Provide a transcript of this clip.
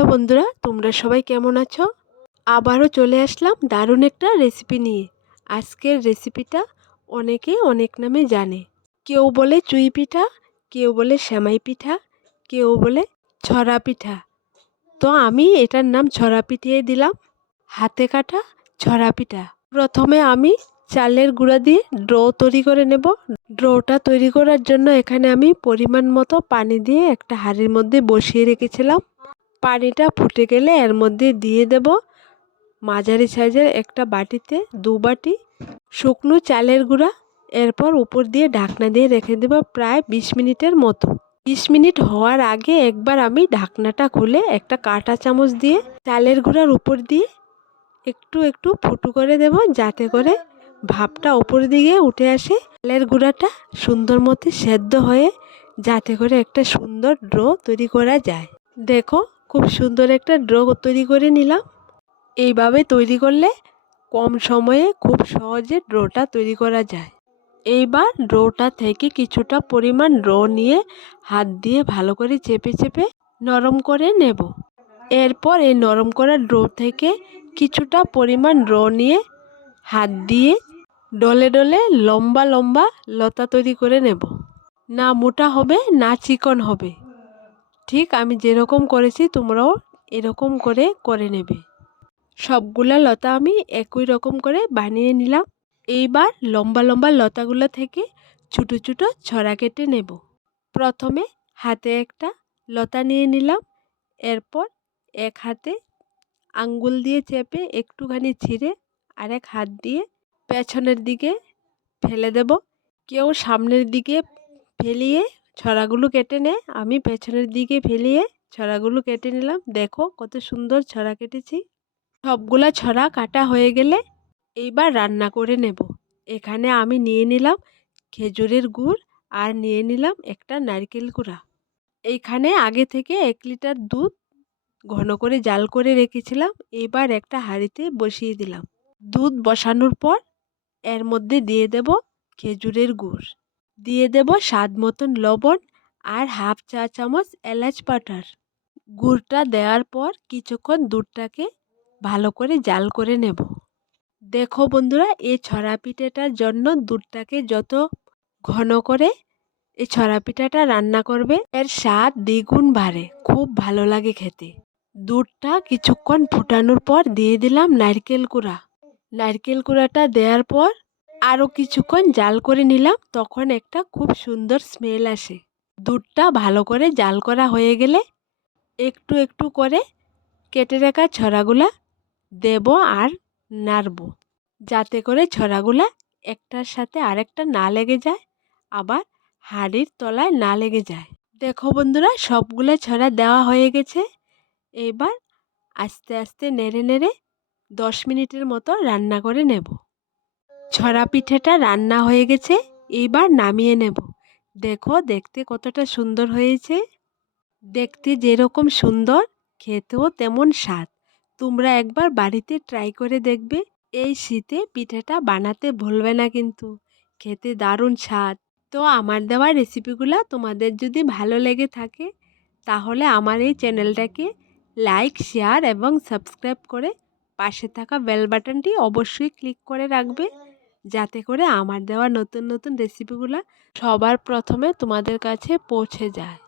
Hello বন্ধুরা, তোমরা সবাই কেমন আছো? আবারও চলে আসলাম দারুণ একটা রেসিপি নিয়ে। আজকের রেসিপিটা অনেকে অনেক নামে জানে। কেউ বলে চুই পিঠা, কেউ বলে শ্যামাই পিঠা, কেউ বলে ছড়া পিঠা। তো আমি এটার নাম ছড়া পিঠিয়ে দিলাম। হাতে কাটা ছড়া পিঠা। প্রথমে আমি চালের গুঁড়া দিয়ে ড্রো তৈরি করে নেব। ড্রোটা তৈরি করার জন্য এখানে আমি পরিমাণ মতো পানি দিয়ে একটা হাঁড়ির মধ্যে বসিয়ে রেখেছিলাম। পানিটা ফুটে গেলে এর মধ্যে দিয়ে দেব মাঝারি সাইজের একটা বাটিতে দু বাটি শুকনো চালের গুঁড়া। এরপর উপর দিয়ে ঢাকনা দিয়ে রেখে দেব প্রায় বিশ মিনিটের মতো। বিশ মিনিট হওয়ার আগে একবার আমি ঢাকনাটা খুলে একটা কাঁটা চামচ দিয়ে চালের গুঁড়ার উপর দিয়ে একটু একটু ফুটো করে দেব যাতে করে ভাপটা উপর দিকে উঠে আসে। চালের গুঁড়াটা সুন্দর মতো সেদ্ধ হয়ে যাতে করে একটা সুন্দর ড্রো তৈরি করা যায়। দেখো খুব সুন্দর একটা ড্রো তৈরি করে নিলাম। এইভাবে তৈরি করলে কম সময়ে খুব সহজে ড্রোটা তৈরি করা যায়। এইবার ড্রোটা থেকে কিছুটা পরিমাণ ড্রো নিয়ে হাত দিয়ে ভালো করে চেপে চেপে নরম করে নেব। এরপর এই নরম করা ড্রো থেকে কিছুটা পরিমাণ ড্রো নিয়ে হাত দিয়ে ডলে ডলে লম্বা লম্বা লতা তৈরি করে নেব। না মোটা হবে, না চিকন হবে। ঠিক আমি যেরকম করেছি তোমরাও এরকম করে করে নেবে। সবগুলা লতা আমি একই রকম করে বানিয়ে নিলাম। এইবার লম্বা লম্বা লতাগুলো থেকে ছোটো ছোটো ছড়া কেটে নেব। প্রথমে হাতে একটা লতা নিয়ে নিলাম। এরপর এক হাতে আঙ্গুল দিয়ে চেপে একটুখানি ছিঁড়ে আরেক হাত দিয়ে পেছনের দিকে ফেলে দেব। কেউ সামনের দিকে ফেলিয়ে ছড়াগুলো কেটে নে, আমি পেছনের দিকে ফেলিয়ে ছড়াগুলো কেটে নিলাম। দেখো কত সুন্দর ছড়া কেটেছি। সবগুলা ছড়া কাটা হয়ে গেলে এইবার রান্না করে নেব। এখানে আমি নিয়ে নিলাম খেজুরের গুড় আর নিয়ে নিলাম একটা নারকেল কুড়া। এইখানে আগে থেকে এক লিটার দুধ ঘন করে জাল করে রেখেছিলাম, এবার একটা হাঁড়িতে বসিয়ে দিলাম। দুধ বসানোর পর এর মধ্যে দিয়ে দেব খেজুরের গুড়। দিয়ে দেব স্বাদ মতন লবণ আর হাফ চা চামচ এলাচ পাউডার গুড়টা দেওয়ার পর কিছুক্ষণ দুধটাকে ভালো করে জাল করে নেব। দেখো বন্ধুরা, এই ছড়া পিঠাটার জন্য দুধটাকে যত ঘন করে এই ছড়া পিঠাটা রান্না করবে, এর স্বাদ দ্বিগুণ বাড়ে, খুব ভালো লাগে খেতে। দুধটা কিছুক্ষণ ফুটানোর পর দিয়ে দিলাম নারকেল কুড়া। নারকেল কুড়াটা দেওয়ার পর আরও কিছুক্ষণ জাল করে নিলাম, তখন একটা খুব সুন্দর স্মেল আসে। দুধটা ভালো করে জাল করা হয়ে গেলে একটু একটু করে কেটে রাখা ছড়াগুলা দেব আর নাড়ব। যাতে করে ছড়াগুলা একটার সাথে আরেকটা না লেগে যায়, আবার হাড়ির তলায় না লেগে যায়। দেখো বন্ধুরা, সবগুলো ছড়া দেওয়া হয়ে গেছে। এবার আস্তে আস্তে নেড়ে নেড়ে দশ মিনিটের মতো রান্না করে নেব। ছড়া পিঠেটা রান্না হয়ে গেছে এইবার নামিয়ে নেব। দেখো, দেখতে কতটা সুন্দর হয়েছে। দেখতে যেরকম সুন্দর, খেতেও তেমন স্বাদ। তোমরা একবার বাড়িতে ট্রাই করে দেখবে। এই শীতে পিঠেটা বানাতে ভুলবে না কিন্তু। খেতে দারুণ স্বাদ। তো আমার দেওয়া রেসিপিগুলো তোমাদের যদি ভালো লেগে থাকে, তাহলে আমার এই চ্যানেলটাকে লাইক শেয়ার এবং সাবস্ক্রাইব করে পাশে থাকা বেল বাটনটি অবশ্যই ক্লিক করে রাখবে। যাতে করে আমার দেওয়া নতুন নতুন রেসিপিগুলো সবার প্রথমে তোমাদের কাছে পৌঁছে যায়।